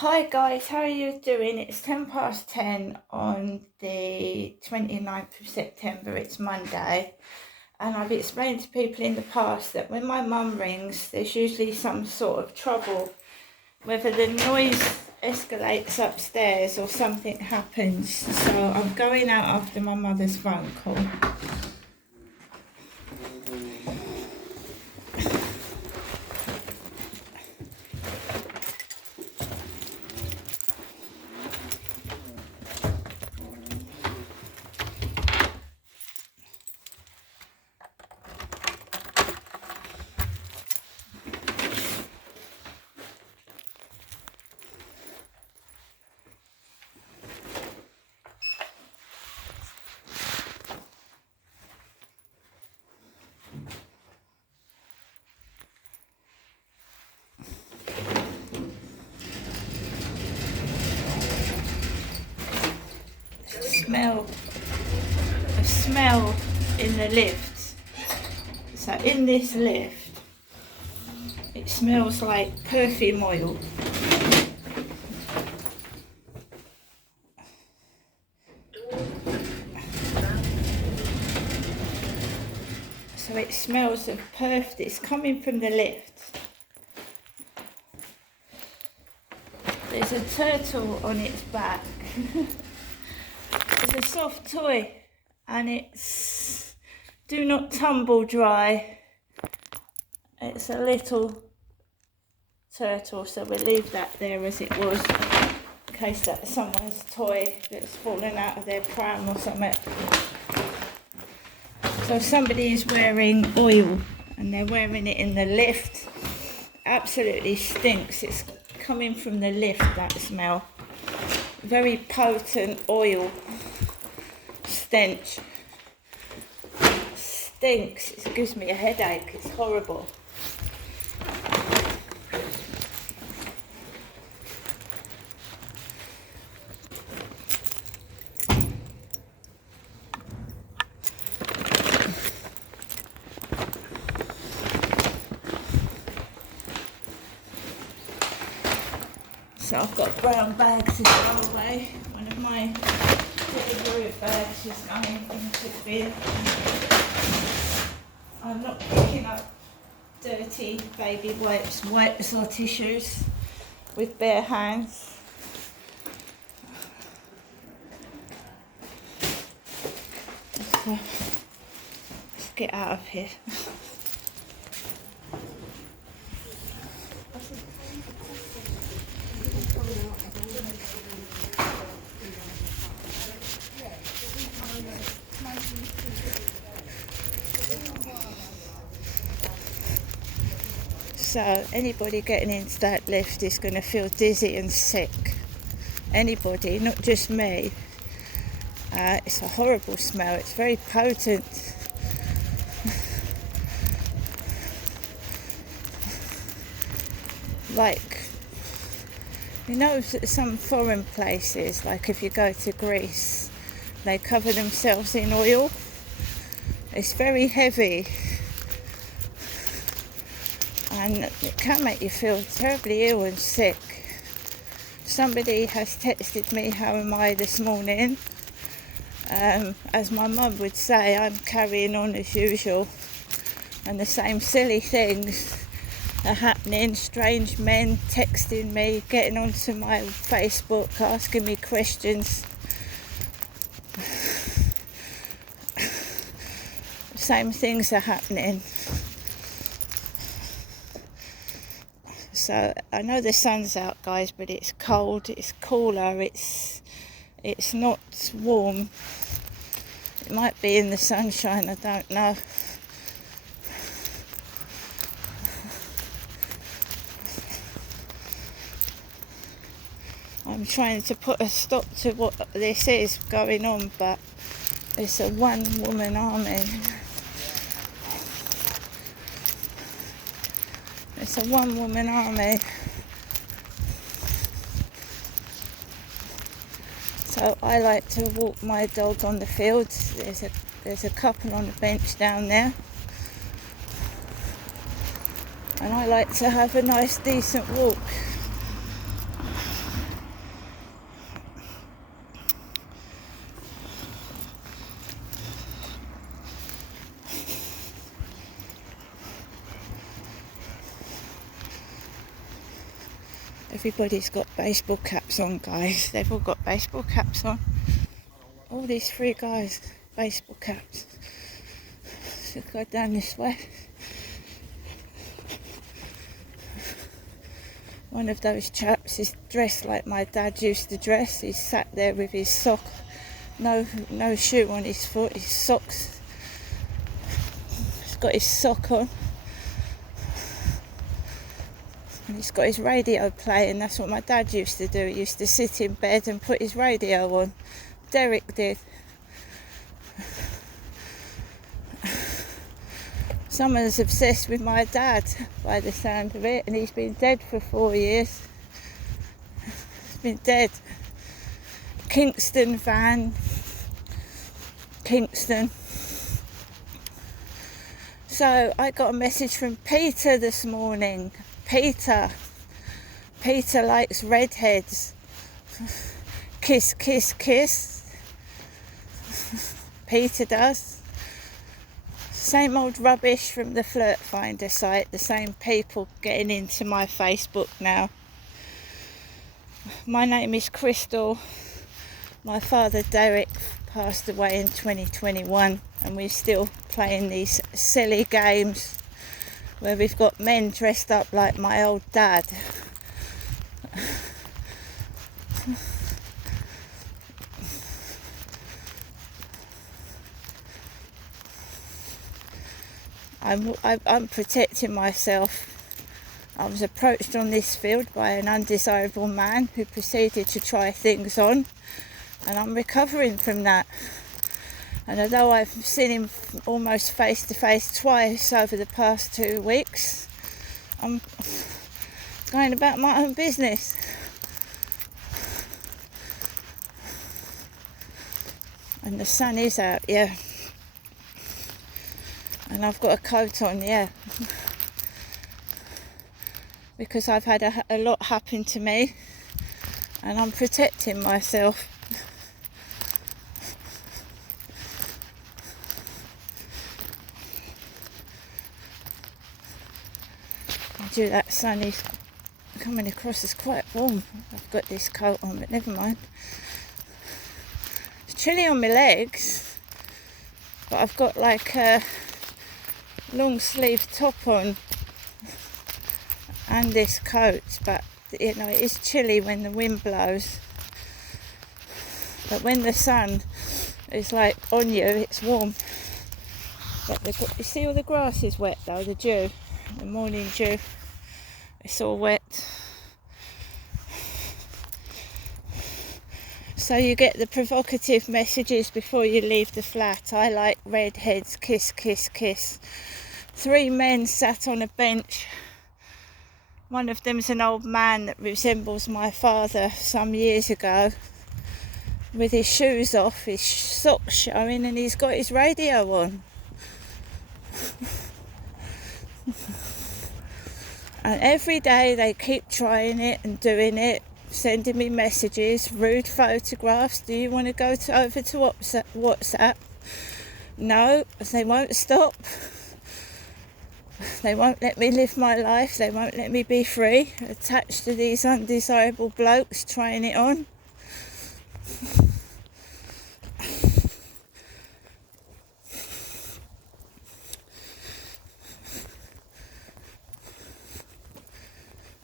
Hi guys, how are you doing? It's 10 past 10 on the 29th of September. It's Monday, and I've explained to people in the past that when my mum rings, there's usually some sort of trouble, whether the noise escalates upstairs or something happens. So I'm going out after my mother's phone call. A smell in the lift. So in this lift, it smells like perfume oil. So it smells of perfume. It's coming from the lift. There's a turtle on its back. It's a soft toy, and it's do not tumble dry. It's a little turtle, so we'll leave that there as it was, in case that's someone's toy that's fallen out of their pram or something. So somebody is wearing oil, and they're wearing it in the lift. Absolutely stinks. It's coming from the lift, that smell. Very potent oil stench. Stinks. It gives me a headache. It's horrible. So I've got brown bags to throw away. One of my delivery bags is going into the bin. I'm not picking up dirty baby wipes or tissues with bare hands. So let's get out of here. So anybody getting into that lift is going to feel dizzy and sick. Anybody, not just me. It's a horrible smell. It's very potent. Like, you know, some foreign places, like if you go to Greece, they cover themselves in oil. It's very heavy, and it can make you feel terribly ill and sick. Somebody has texted me, how am I this morning? As my mum would say, I'm carrying on as usual, and the same silly things are happening. Strange men texting me, getting onto my Facebook, asking me questions. Same things are happening. So I know the sun's out, guys, but it's cold, it's cooler, it's not warm. It might be in the sunshine, I don't know. I'm trying to put a stop to what this is going on, but it's a one-woman army. It's a one-woman army. So I like to walk my dog on the fields. There's a couple on the bench down there. And I like to have a nice decent walk. Everybody's got baseball caps on, guys. They've all got baseball caps on. All these three guys, baseball caps. So go down this way. One of those chaps is dressed like my dad used to dress. He's sat there with his sock, no shoe on his foot, his socks. He's got his sock on. And he's got his radio playing. That's what my dad used to do. He used to sit in bed and put his radio on. Derek did. Someone's obsessed with my dad by the sound of it, and he's been dead for 4 years. He's been dead. Kingston van. Kingston. So I got a message from Peter this morning. Peter likes redheads. Kiss, kiss, kiss. Peter does. Same old rubbish from the Flirt Finder site, the same people getting into my Facebook now. My name is Crystal. My father Derek passed away in 2021, and we're still playing these silly games where we've got men dressed up like my old dad. I'm protecting myself. I was approached on this field by an undesirable man who proceeded to try things on, and I'm recovering from that. And although I've seen him almost face to face twice over the past 2 weeks, I'm going about my own business. And the sun is out, yeah. And I've got a coat on, yeah. Because I've had a lot happen to me, and I'm protecting myself. That sun is coming across as quite warm. I've got this coat on, but never mind. It's chilly on my legs, but I've got like a long sleeve top on and this coat, but you know, it is chilly when the wind blows. But when the sun is like on you, it's warm. But you see all the grass is wet though, the dew, the morning dew. It's all wet. So you get the provocative messages before you leave the flat. I like redheads, kiss, kiss, kiss. 3 men sat on a bench. One of them's an old man that resembles my father some years ago, with his shoes off, his socks showing, and he's got his radio on. And every day they keep trying it and doing it, sending me messages, rude photographs. Do you want to go over to WhatsApp? No, they won't stop. They won't let me live my life. They won't let me be free. Attached to these undesirable blokes trying it on.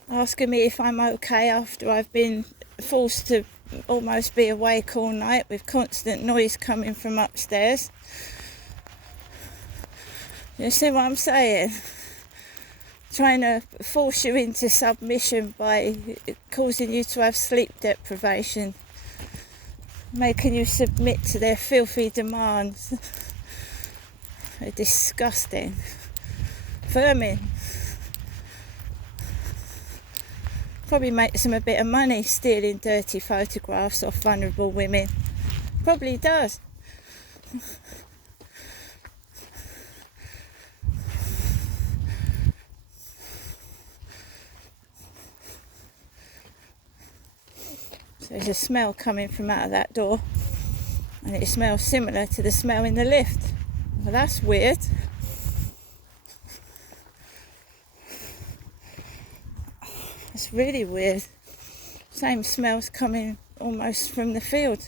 Asking me if I'm okay after I've been forced to almost be awake all night with constant noise coming from upstairs. You see what I'm saying? Trying to force you into submission by causing you to have sleep deprivation, making you submit to their filthy demands. They're disgusting. Vermin. Probably makes them a bit of money stealing dirty photographs off vulnerable women. Probably does. So there's a smell coming from out of that door, and it smells similar to the smell in the lift. Well, that's weird. It's really weird. Same smells coming almost from the field.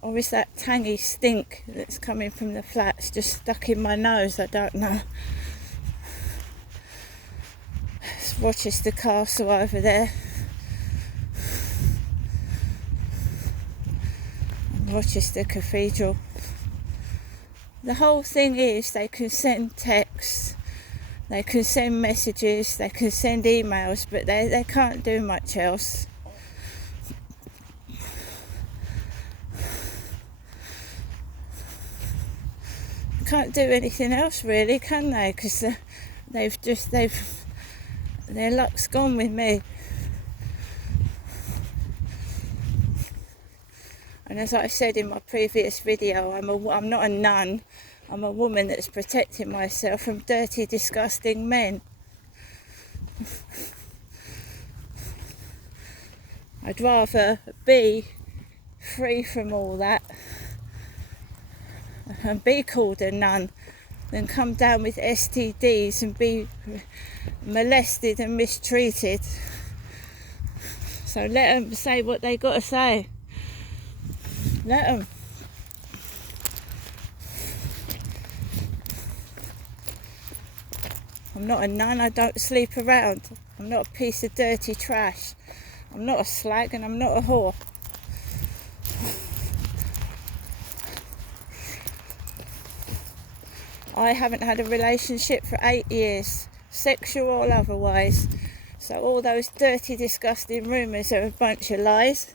Or is that tangy stink that's coming from the flats just stuck in my nose? I don't know. It's Rochester Castle over there. Rochester Cathedral. The whole thing is they can send texts, they can send messages, they can send emails, but they can't do much else. Can't do anything else really, can they? Because their luck's gone with me. And as I said in my previous video, I'm not a nun. I'm a woman that's protecting myself from dirty, disgusting men. I'd rather be free from all that and be called a nun than come down with STDs and be molested and mistreated. So let them say what they got to say. Let them. I'm not a nun, I don't sleep around. I'm not a piece of dirty trash. I'm not a slag and I'm not a whore. I haven't had a relationship for 8 years, sexual or otherwise. So all those dirty, disgusting rumours are a bunch of lies.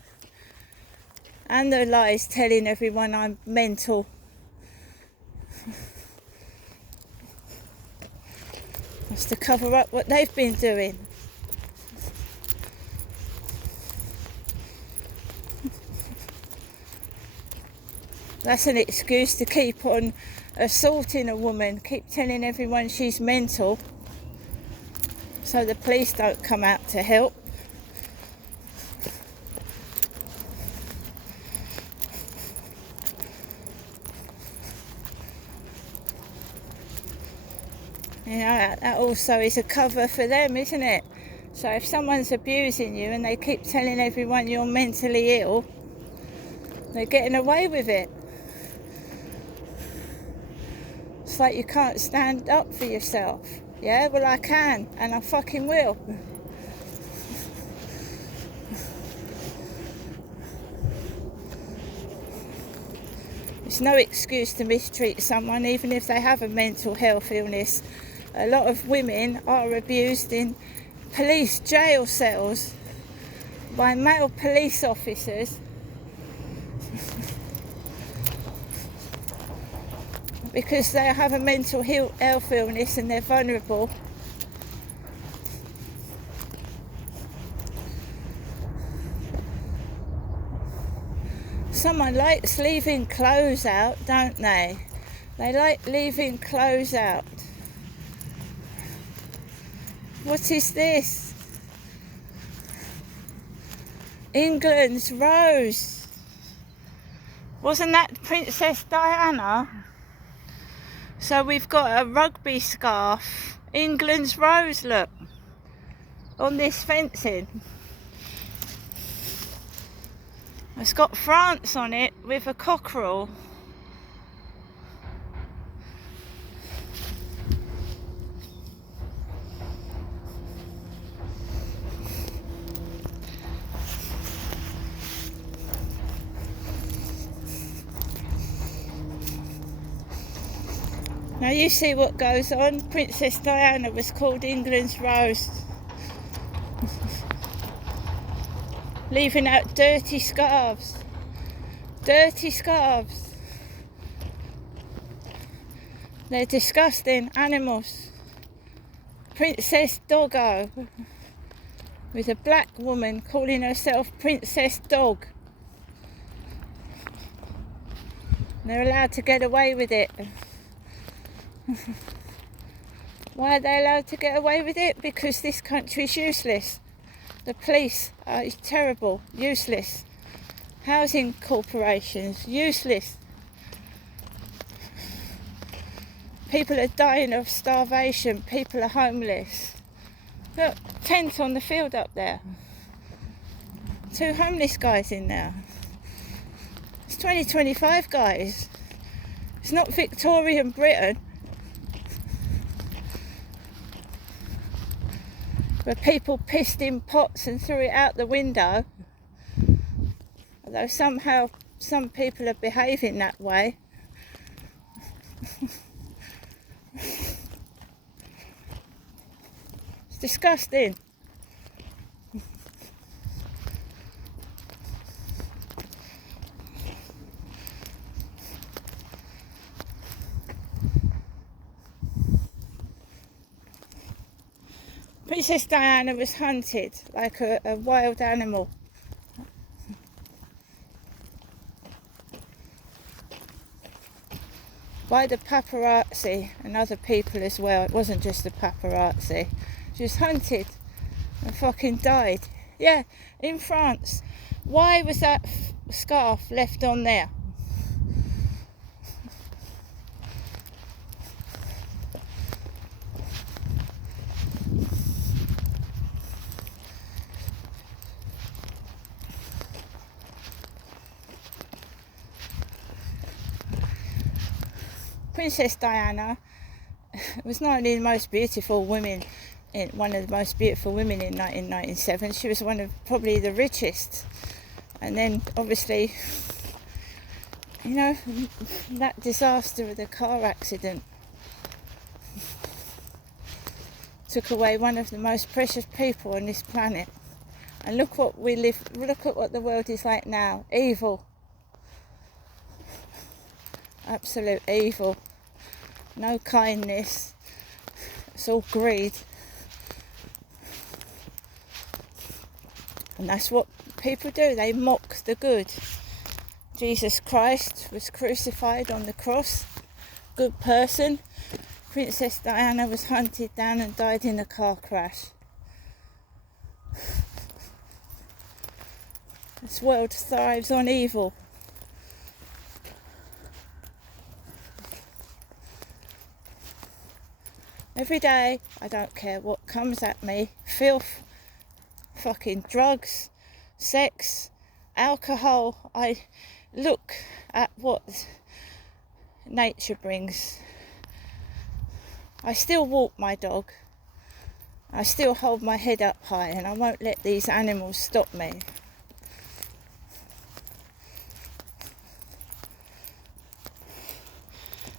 And the lies telling everyone I'm mental. That's to cover up what they've been doing. That's an excuse to keep on assaulting a woman, keep telling everyone she's mental, so the police don't come out to help. You know, that also is a cover for them, isn't it? So if someone's abusing you and they keep telling everyone you're mentally ill, they're getting away with it. It's like you can't stand up for yourself. Yeah, well I can, and I fucking will. It's no excuse to mistreat someone, even if they have a mental health illness. A lot of women are abused in police jail cells by male police officers because they have a mental health illness and they're vulnerable. Someone likes leaving clothes out, don't they? They like leaving clothes out. What is this? England's Rose. Wasn't that Princess Diana? So we've got a rugby scarf. England's Rose, look. On this fencing. It's got France on it with a cockerel. Now you see what goes on. Princess Diana was called England's Rose. Leaving out dirty scarves. Dirty scarves. They're disgusting animals. Princess Doggo. With a black woman calling herself Princess Dog. They're allowed to get away with it. Why are they allowed to get away with it? Because this country's useless. The police are terrible, useless. Housing corporations, useless. People are dying of starvation. People are homeless. Look, tent on the field up there. 2 homeless guys in there. It's 2025, guys. It's not Victorian Britain, where people pissed in pots and threw it out the window. Although somehow some people are behaving that way. It's disgusting. Princess Diana was hunted like a wild animal. By the paparazzi and other people as well. It wasn't just the paparazzi. She was hunted and fucking died. Yeah, in France. Why was that scarf left on there? Princess Diana was not only the most beautiful woman, one of the most beautiful women in 1997, she was one of probably the richest. And then obviously, you know, that disaster of the car accident took away one of the most precious people on this planet. And look at what the world is like now. Evil. Absolute evil. No kindness. It's all greed. And that's what people do. They mock the good. Jesus Christ was crucified on the cross. Good person. Princess Diana was hunted down and died in a car crash. This world thrives on evil. Every day, I don't care what comes at me, filth, fucking drugs, sex, alcohol, I look at what nature brings. I still walk my dog. I still hold my head up high, and I won't let these animals stop me.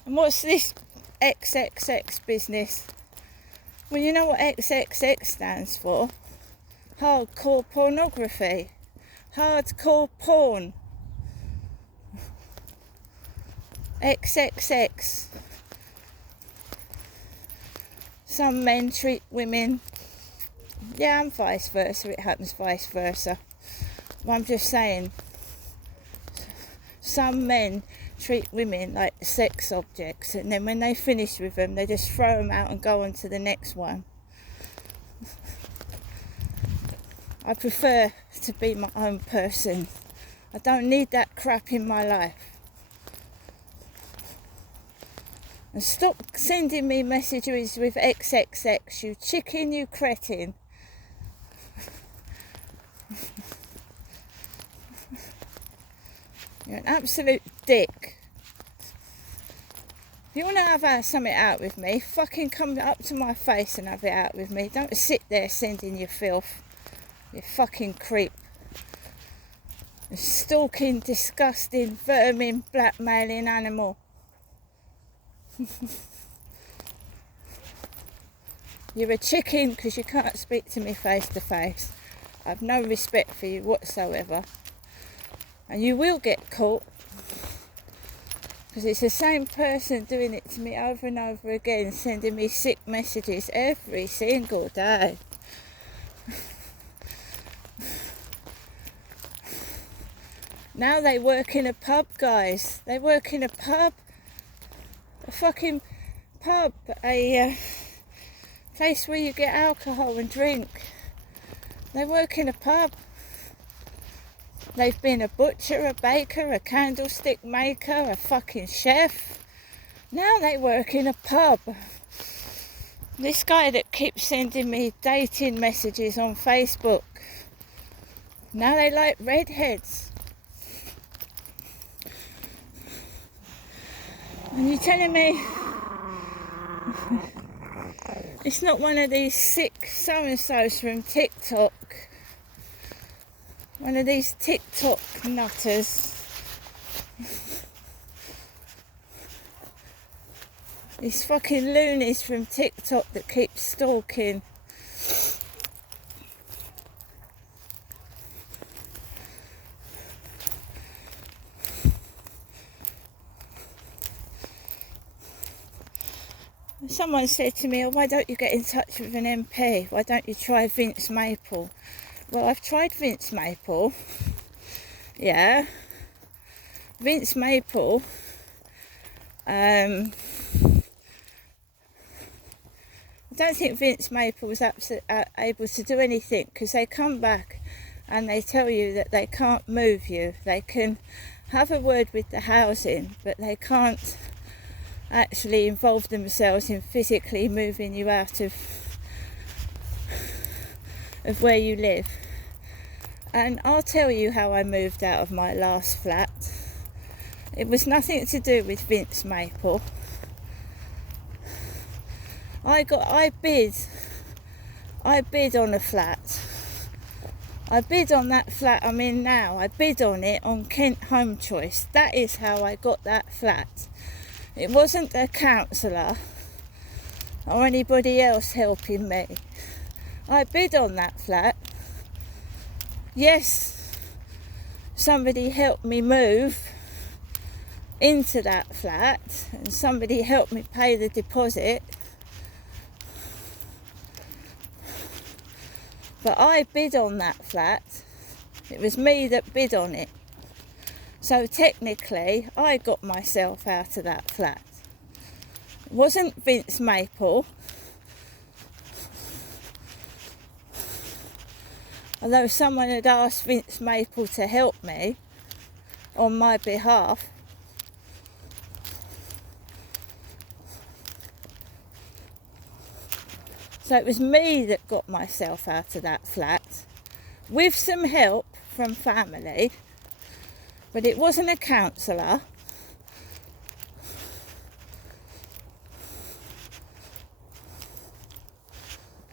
And what's this XXX business? Well, you know what XXX stands for? Hardcore pornography. Hardcore porn. XXX. Some men treat women, yeah, and vice versa. It happens vice versa. Well, I'm just saying, some men treat women like sex objects, and then when they finish with them, they just throw them out and go on to the next one. I prefer to be my own person. I don't need that crap in my life. And stop sending me messages with XXX, you chicken, you cretin. You're an absolute dick. If you want to have something out with me, fucking come up to my face and have it out with me. Don't sit there sending your filth. You fucking creep. You stalking, disgusting, vermin, blackmailing animal. You're a chicken because you can't speak to me face to face. I have no respect for you whatsoever. And you will get caught. Because it's the same person doing it to me over and over again, sending me sick messages every single day. Now they work in a pub, guys. They work in a pub. A fucking pub. A place where you get alcohol and drink. They work in a pub. They've been a butcher, a baker, a candlestick maker, a fucking chef. Now they work in a pub. This guy that keeps sending me dating messages on Facebook, now they like redheads. And you're telling me it's not one of these sick so-and-sos from TikTok, one of these TikTok nutters. These fucking loonies from TikTok that keep stalking. Someone said to me, oh, why don't you get in touch with an MP? Why don't you try Vince Maple? Well, I've tried Vince Maple. Yeah. Vince Maple. I don't think Vince Maple was able to do anything, because they come back and they tell you that they can't move you. They can have a word with the housing, but they can't actually involve themselves in physically moving you out of where you live. And I'll tell you how I moved out of my last flat. It was nothing to do with Vince Maple. I bid on a flat. I bid on that flat I'm in now. I bid on it on Kent Home Choice. That is how I got that flat. It wasn't a counsellor or anybody else helping me. I bid on that flat. Yes, somebody helped me move into that flat, and somebody helped me pay the deposit. But I bid on that flat. It was me that bid on it. So technically, I got myself out of that flat. It wasn't Vince Maple. Although someone had asked Vince Maple to help me on my behalf. So it was me that got myself out of that flat, with some help from family, but it wasn't a counsellor.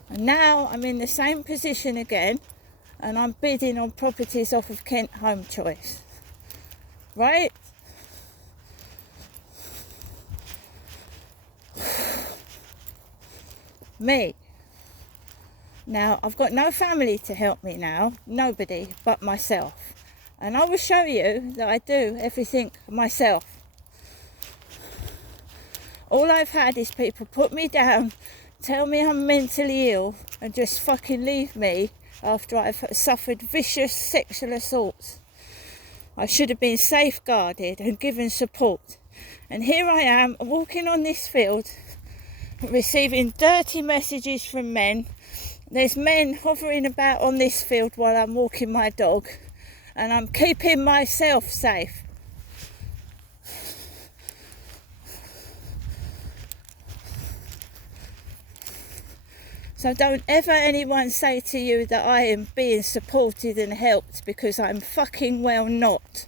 And now I'm in the same position again, and I'm bidding on properties off of Kent Home Choice. Right? Me. Now, I've got no family to help me now, nobody but myself. And I will show you that I do everything myself. All I've had is people put me down, tell me I'm mentally ill, and just fucking leave me after I've suffered vicious sexual assaults. I should have been safeguarded and given support. And here I am, walking on this field, receiving dirty messages from men. There's men hovering about on this field while I'm walking my dog, and I'm keeping myself safe. So don't ever anyone say to you that I am being supported and helped, because I'm fucking well not.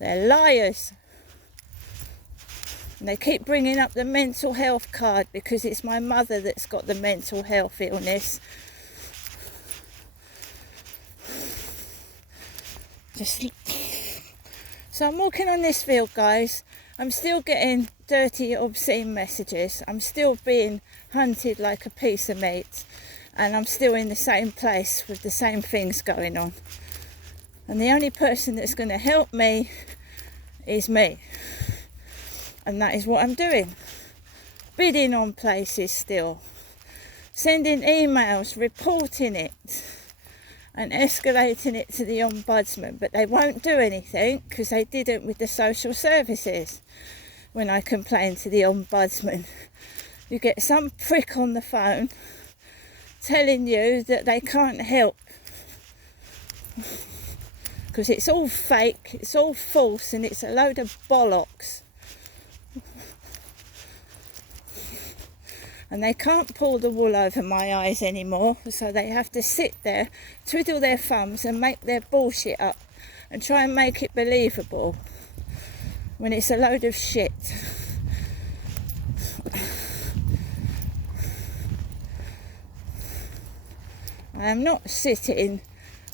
They're liars. And they keep bringing up the mental health card because it's my mother that's got the mental health illness. So I'm walking on this field, guys. I'm still getting dirty, obscene messages. I'm still being hunted like a piece of meat. And I'm still in the same place with the same things going on. And the only person that's going to help me is me. And that is what I'm doing. Bidding on places still. Sending emails, reporting it. And escalating it to the Ombudsman. But they won't do anything because they didn't with the social services. When I complained to the Ombudsman, you get some prick on the phone telling you that they can't help. Because it's all fake, it's all false, and it's a load of bollocks. And they can't pull the wool over my eyes anymore, so they have to sit there, twiddle their thumbs and make their bullshit up and try and make it believable when it's a load of shit. I am not sitting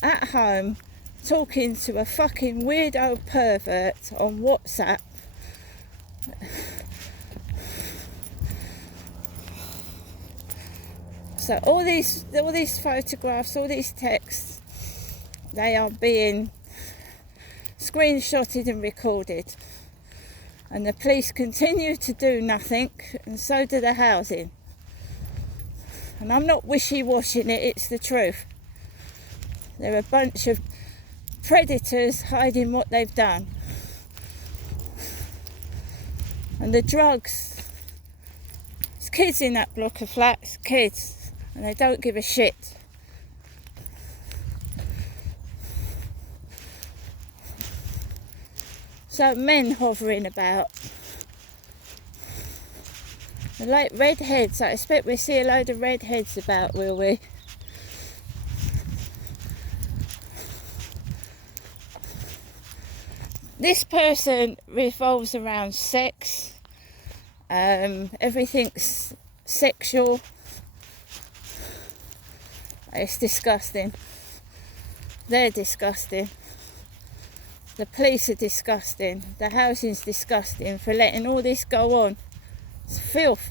at home talking to a fucking weirdo pervert on WhatsApp So all these photographs, all these texts, they are being screenshotted and recorded. And the police continue to do nothing, and so do the housing. And I'm not wishy-washing it, it's the truth. They're a bunch of predators hiding what they've done. And the drugs, there's kids in that block of flats, kids, and they don't give a shit. So men hovering about. They're like redheads. I expect we'll see a load of redheads about, will we? This person revolves around sex. Everything's sexual. It's disgusting. They're disgusting. The police are disgusting. The housing's disgusting for letting all this go on. It's filth.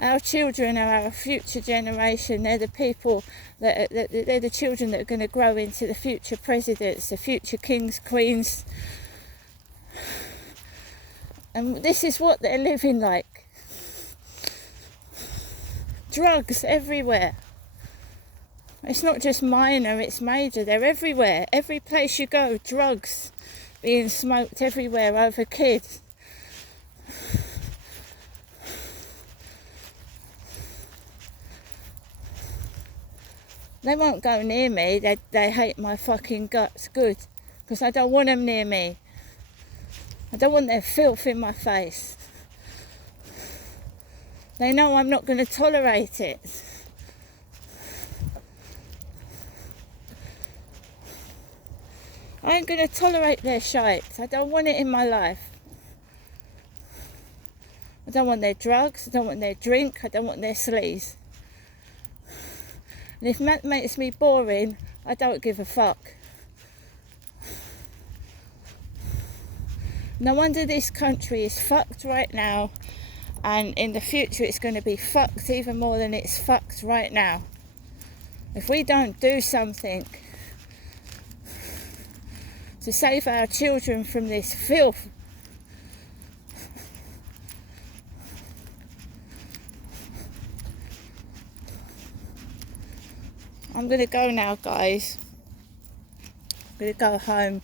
Our children are our future generation. They're the people they're the children that are going to grow into the future presidents, the future kings, queens. And this is what they're living like. Drugs everywhere. It's not just minor, it's major. They're everywhere. Every place you go, drugs being smoked everywhere over kids. They won't go near me. They hate my fucking guts good, because I don't want them near me. I don't want their filth in my face. They know I'm not going to tolerate it. I ain't going to tolerate their shite. I don't want it in my life. I don't want their drugs. I don't want their drink. I don't want their sleaze. And if that makes me boring, I don't give a fuck. No wonder this country is fucked right now, and in the future it's going to be fucked even more than it's fucked right now. If we don't do something to save our children from this filth, I'm going to go now, guys. I'm going to go home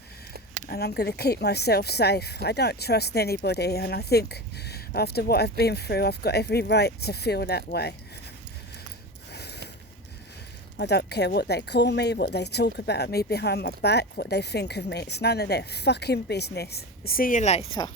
and I'm going to keep myself safe. I don't trust anybody, and I think after what I've been through, I've got every right to feel that way. I don't care what they call me, what they talk about me behind my back, what they think of me. It's none of their fucking business. See you later.